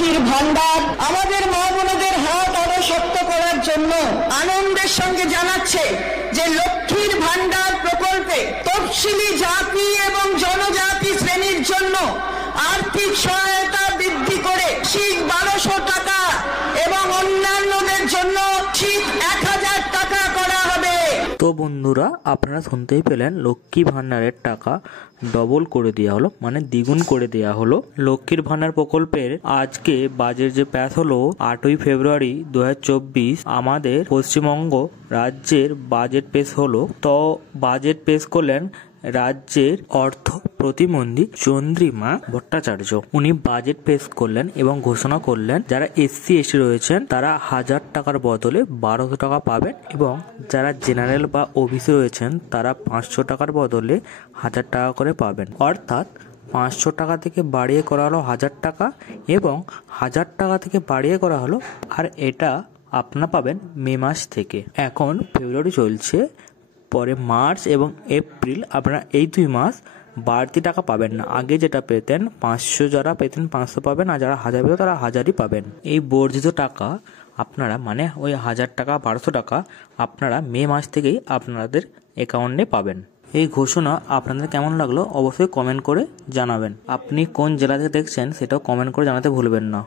লক্ষ্মীর ভান্ডার আমাদের মা বোনদের হাত আরো শক্ত করার জন্য আনন্দের সঙ্গে জানাচ্ছে যে লক্ষ্মীর ভান্ডার প্রকল্পে তফসিলি জাতি এবং জনজাতি শ্রেণীর জন্য আর্থিক সহায়তা বৃদ্ধি করে ঠিক 1200 টাকা এবং অন্যান্যদের জন্য ঠিক 1000 টাকা করা হবে। তো বন্ধুরা, আপনারা শুনতেই পেলেন, লক্ষ্মী ভান্ডারের টাকা ডবল করে দেওয়া হলো, মানে দ্বিগুণ করে দেওয়া হলো। লক্ষ্মীর ভান্ডার প্রকল্পের আজকে বাজেট যে পাস হলো 8ই ফেব্রুয়ারি 2024, আমাদের পশ্চিমবঙ্গ রাজ্যের বাজেট পেশ হলো। তো বাজেট পেশ করলেন রাজ্যের অর্থ প্রতিমন্ত্রী চন্দ্রিমা ভট্টাচার্য। উনি বাজেট পেশ করলেন এবং ঘোষণা করলেন যারা SC ST রয়েছেন তারা 1000 টাকার বদলে 1200 টাকা পাবেন, এবং যারা জেনারেল বা OBC রয়েছেন তারা 500 টাকার বদলে 1000 টাকা করে পাবেন। অর্থাৎ 500 টাকা থেকে বাড়িয়ে করা হলো 1000 টাকা, এবং 1000 টাকা থেকে বাড়িয়ে করা হলো, আর এটা আপনারা পাবেন মে মাস থেকে। এখন ফেব্রুয়ারি চলছে, পরে মার্চ এবং এপ্রিল আপনারা এই 2 মাস বাড়তি টাকা পাবেন না। আগে যেটা পেতেন 500, যারা পেতেন 500 পাবেন, আর যারা 1000 পেতেন তারা 1000ই পাবেন। এই বর্ধিত টাকা আপনারা, মানে ওই 1000 টাকা 1200 টাকা আপনারা মে মাস থেকেই আপনাদের অ্যাকাউন্টে পাবেন। এই ঘোষণা আপনাদের কেমন লাগলো অবশ্যই কমেন্ট করে জানাবেন। আপনি কোন জেলা থেকে দেখছেন সেটাও কমেন্ট করে জানাতে ভুলবেন না।